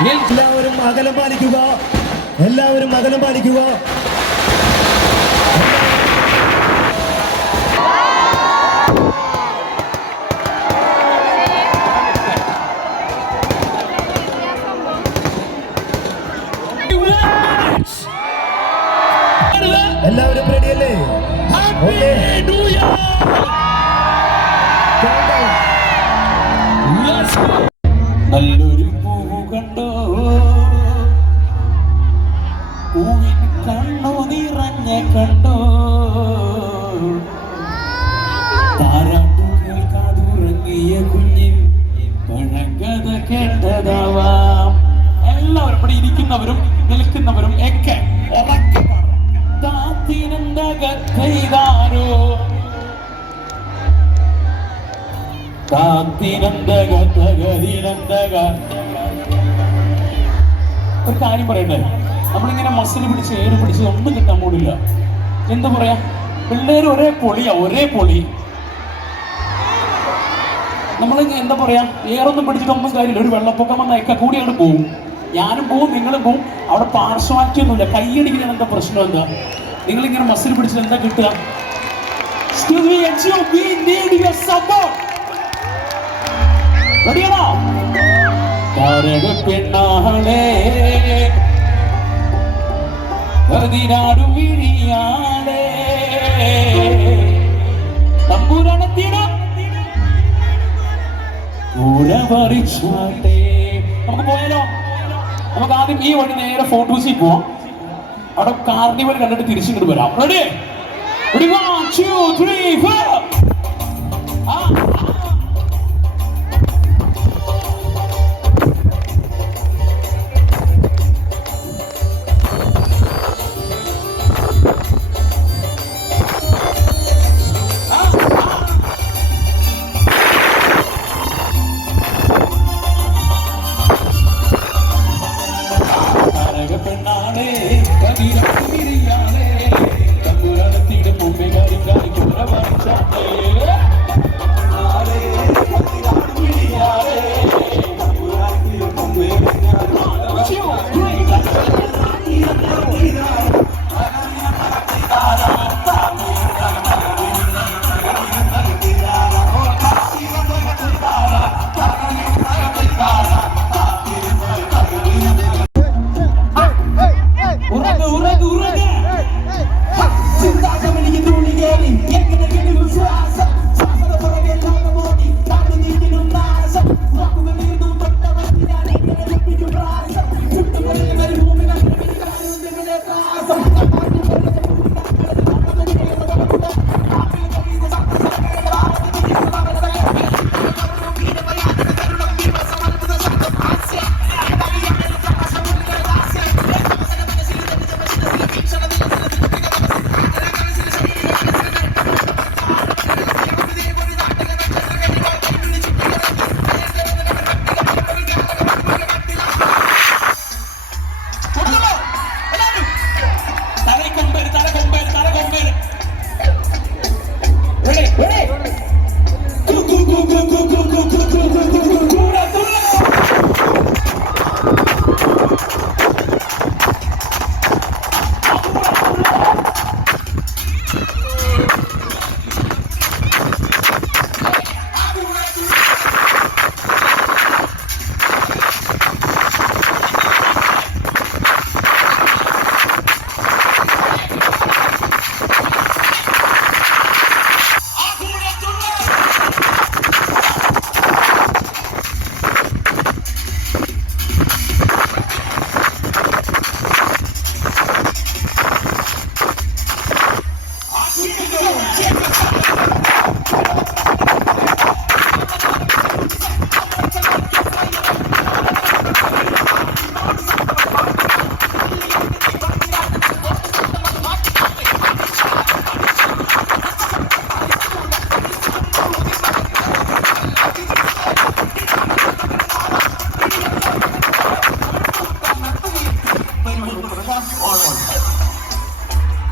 എല്ലാവരും അകലം പാലിക്കുക. എല്ലാവരും അകലം പാലിക്കുക. എല്ലാവരും റെഡിയല്ലേ? നല്ലൊരു പൂവ് കണ്ടോ, പൂവിൻ കണ്ണു നിറഞ്ഞ കണ്ടോ, താരാട്ടു കേൾക്കാതുറങ്ങിയ കുഞ്ഞിൽ പഴങ്കഥ കേട്ടതാവാം. എല്ലാവരും ഇവിടെ ഇരിക്കുന്നവരും നിൽക്കുന്നവരും ഒക്കെ താത്തിനന്തകൈതാരോ ഒരു കാര്യം പറയണ്ടേ, നമ്മളിങ്ങനെ മസിൽ പിടിച്ച് ഏറ് പിടിച്ച് ഒന്നും കിട്ടാൻ പോടില്ല. എന്താ പറയാ, പിള്ളേർ ഒരേ പൊളിയാ, ഒരേ പൊളി. നമ്മളിങ്ങനെ എന്താ പറയാ, ഏറൊന്നും പിടിച്ചിട്ടൊന്നും കാര്യമില്ല. ഒരു വെള്ളപ്പൊക്കം വന്നൊക്കെ കൂടി അങ്ങോട്ട് പോവും. ഞാനും പോവും, നിങ്ങളും പോവും. അവിടെ പാർശ്വാക്യൊന്നുമില്ല. കൈയടിക്കാൻ എന്താ പ്രശ്നം? എന്താ നിങ്ങളിങ്ങനെ മസിൽ പിടിച്ചിട്ട് എന്താ കിട്ടുക? പെണ്ണാളെ പതിനാറു വിഴിയാളെ തമ്പുരാനത്തിട കൂടെ പറിച്ചാട്ടെ. നമുക്ക് പോയാലോ? നമുക്ക് ആദ്യം ഈ വഴി നേരെ ഫോട്ടോസിൽ പോവാം. അവിടെ കാർണിവൽ കണ്ടിട്ട് തിരിച്ചിങ്ങോട്ട് വരാം. റെഡി? 1 2 3 4.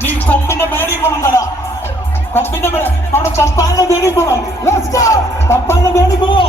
നീ കൊമ്പിന്റെ മേടി പോണം തല കൊമ്പിന്റെ അവിടെ പപ്പാന്റെ മേടി പോണം പപ്പാന്റെ മേടി പോവോ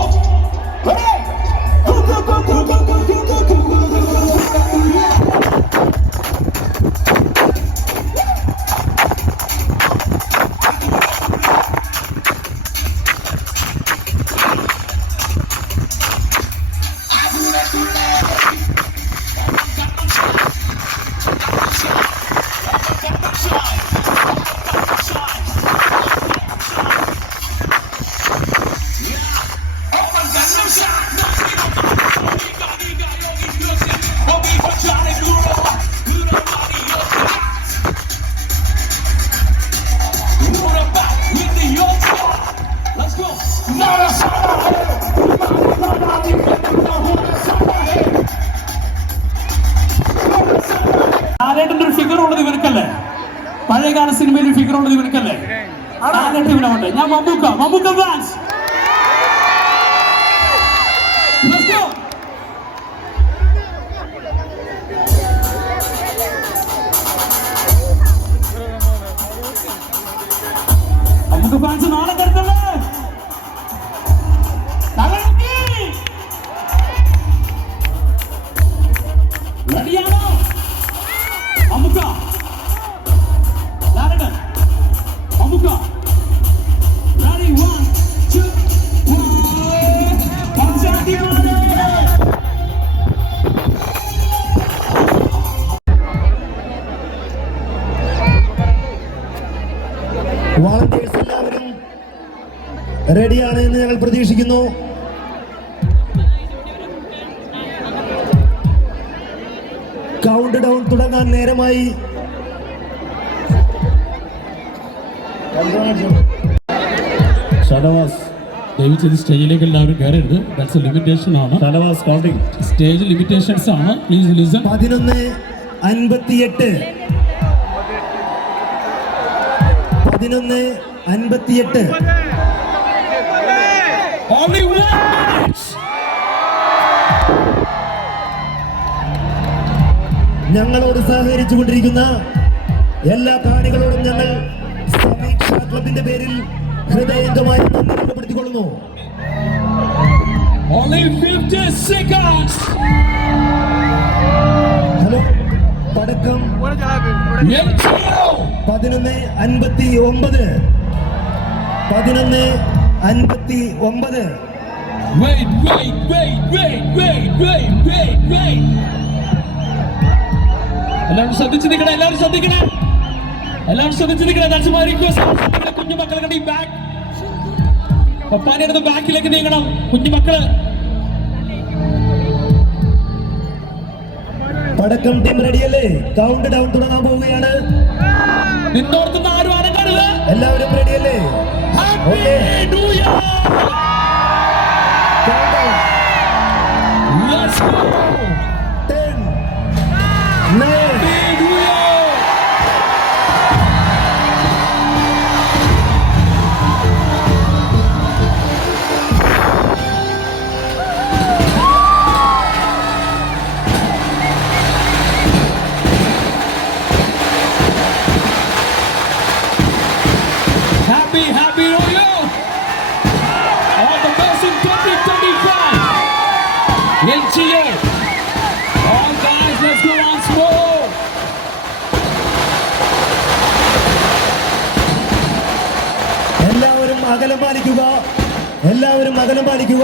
പഴയകാല സിനിമയിൽ ഫിഗർ ഉള്ളത് ഇവർക്കല്ലേ? ടീമിനുണ്ട്. ഞാൻ Mammookka fans. Let's go. Mammookka fans നാളെ കരുതല്ലേ? റെഡിയാണോ? മമ്മൂക്ക മമ്മൂക്ക ready 1 2 1 പഞ്ചായത്തിമാരെ വോളണ്ടിയേഴ്സ് എല്ലാവരും റെഡിയാണ് എന്ന് ഞങ്ങൾ പ്രതീക്ഷിക്കുന്നു. കൗണ്ട് ഡൗൺ തുടങ്ങാൻ നേരമായി. ഷാനവാസ് ദയവിച്ച് സ്റ്റേജിലേക്ക് എല്ലാവരും കയറരുത്. ദാറ്റ്സ് എ ലിമിറ്റേഷൻ ആണ്. ഷാനവാസ് കൗണ്ടിംഗ് സ്റ്റേജ് ലിമിറ്റേഷൻസ് ആണ്. Please listen. 11:58 11:58 Only 1 minute. ഞങ്ങളോട് സഹകരിച്ചുകൊണ്ടിരിക്കുന്ന എല്ലാ കാണികളോടും ഞങ്ങൾ സമീക്ഷ ക്ലബിന്റെ പേരിൽ ഹൃദയംഗമായി നന്ദി രേഖപ്പെടുത്തിക്കൊള്ളുന്നു. Only 50 seconds. ഹലോ, പടക്കം 11:59 11:59. Wait. എല്ലാവരും ശ്രദ്ധിച്ചു നിൽക്കണേ. That's my request. കുഞ്ഞു മക്കളെ കണ്ടി ബാക്ക് പപ്പാനെ അടുത്ത് ബാക്കിലേക്ക് നീങ്ങണം. കുഞ്ഞു മക്കള് പടക്കം ടീം റെഡിയല്ലേ? കൗണ്ട് ഡൗൺ തുടങ്ങാൻ പോവുകയാണ്. നിന്നോർത്തുന്ന ആരും അനങ്ങരുത്. എല്ലാവരും റെഡിയല്ലേ? Happy New Year. Let's go. 10 9 Happy New Year. All the best in 2025. LGO. All guys, let's go once more. എല്ലാവരും അകലം പാലിക്കുക.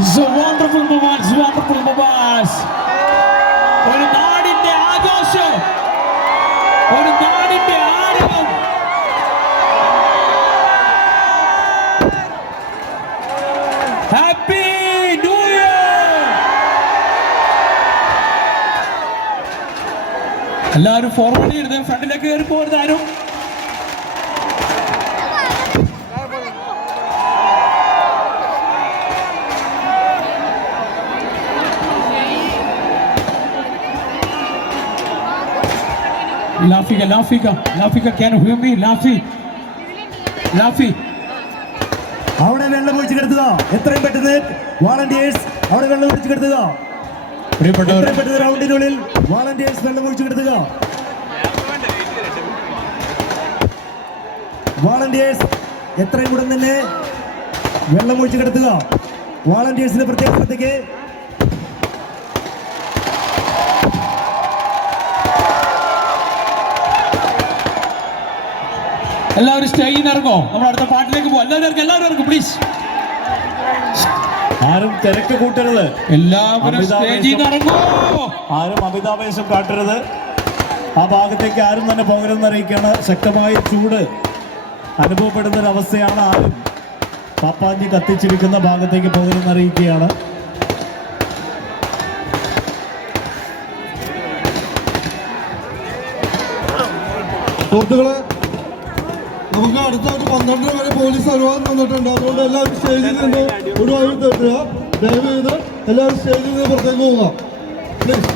It's a wonderful moments. ഒരു നാടിന്റെ ആഘോഷം, ഒരു നാടിന്റെ ആരവം. Happy new year. എല്ലാവരും ഫോർവേഡ് ചെയ്യരുത്. ഫ്രണ്ടിലേക്ക് കയറി പോകരുത് ആരും. Lafika, can you hear me? Lafi. അവിടെ വെള്ളം ഒഴിച്ച് കിടത്തുക. എത്രയും പെട്ടെന്ന് വോളണ്ടിയേഴ്സ് അവിടെ വെള്ളം ഒഴിച്ച് കിടത്തുക. എത്രയും പെട്ടെന്ന് റൗണ്ടിനുള്ളിൽ വോളണ്ടിയേഴ്സ് വെള്ളം ഒഴിച്ച് കിടത്തുക. വോളണ്ടിയേഴ്സ് എത്രയും ഉടൻ തന്നെ വെള്ളം ഒഴിച്ച് കിടത്തുക. വോളണ്ടിയേഴ്സിന്റെ പ്രത്യേക ശ്രദ്ധയ്ക്ക്. എല്ലാവരും സ്റ്റേജിൽ നിന്ന് ഇറങ്ങോ. നമ്മൾ അടുത്ത പാട്ടിലേക്ക് പോകാം. എല്ലാവരും ഇറങ്ങും പ്ലീസ്. ആരും തിരക്ക് കൂട്ടരുത്, എല്ലാവരും സ്റ്റേജിൽ നിന്ന് ഇറങ്ങൂ. ആരും അമിതാവേശം കാട്ടരുത്. ആ ഭാഗത്തേക്ക് ആരും തന്നെ പോകരുതെന്ന് അറിയിക്കുകയാണ്. ശക്തമായ ചൂട് അനുഭവപ്പെടുന്ന ഒരു അവസ്ഥയാണ്. ആരും പാപ്പാഞ്ചി കത്തിച്ചിരിക്കുന്ന ഭാഗത്തേക്ക് പോകരുതെന്ന് അറിയിക്കുകയാണ്. സുഹൃത്തുക്കളെ, നമുക്ക് അടുത്ത ഒരു 12 വരെ പോലീസ് അനുവാദം തന്നിട്ടുണ്ട്. അതുകൊണ്ട് എല്ലാവരും സ്റ്റേജിൽ നിന്ന് ഒഴിവായി തട്ടുക. ദയവ് ചെയ്ത് എല്ലാവരും സ്റ്റേജിൽ നിന്ന് പുറത്തേക്ക് പോവുക. പ്ലീസ്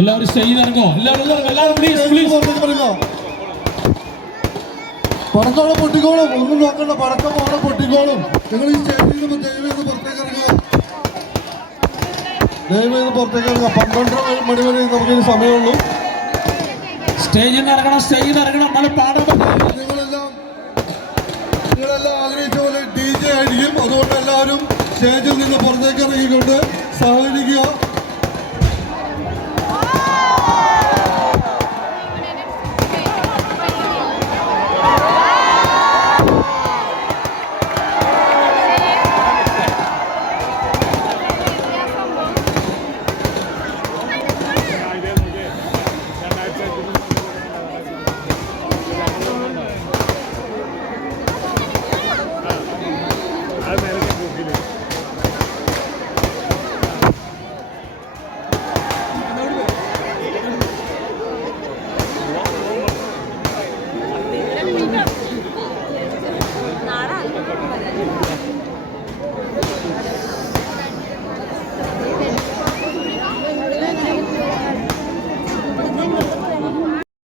എല്ലാവരും സ്റ്റേജിൽ ഇറങ്ങോ. എല്ലാവരും പ്ലീസ് പുറത്തേക്ക് പറയുക. പടക്കോളം പൊട്ടിക്കോളും, ഒന്നും നോക്കണ്ട. പടക്കം അവിടെ പൊട്ടിക്കോളും. നിങ്ങൾ ഈ സ്റ്റേജിൽ നിന്ന് ദയവ് ചെയ്ത് പുറത്തേക്ക് ഇറങ്ങുക. ദയവ് ചെയ്ത് പുറത്തേക്ക് ഇറങ്ങുക. 12 മണി വരെ നമുക്കിനി സമയമുള്ളൂ. സ്റ്റേജിൽ നിന്ന് ഇറങ്ങണം. നല്ല പാടാൻ പറ്റില്ല. നിങ്ങളെല്ലാം ആഗ്രഹിച്ച പോലെ DJ ആയിരിക്കും. അതുകൊണ്ട് എല്ലാവരും സ്റ്റേജിൽ നിന്ന് പുറത്തേക്ക് ഇറങ്ങിക്കൊണ്ട് സഹകരിക്കുക.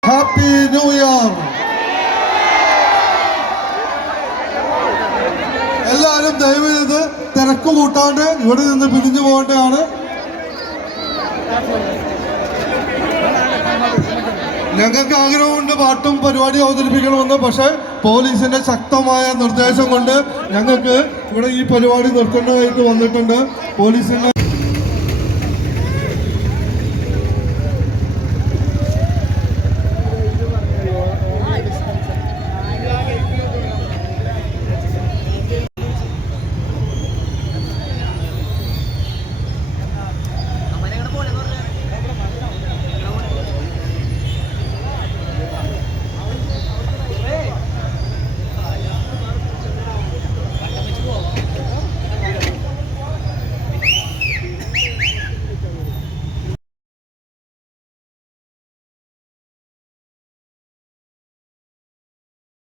Happy new year. എല്ലാവരും ദയവ് ചെയ്ത് തിരക്ക് കൂട്ടാണ്ട് ഇവിടെ നിന്ന് പിരിഞ്ഞു പോകേണ്ടതാണ്. ഞങ്ങൾക്ക് ആഗ്രഹമുണ്ട് പാട്ടും പരിപാടി അവതരിപ്പിക്കണമെന്ന്. പക്ഷേ പോലീസിന്റെ ശക്തമായ നിർദ്ദേശം കൊണ്ട് ഞങ്ങൾക്ക് ഇവിടെ ഈ പരിപാടി നിർത്തേണ്ടതായിട്ട് വന്നിട്ടുണ്ട്. പോലീസിന്റെ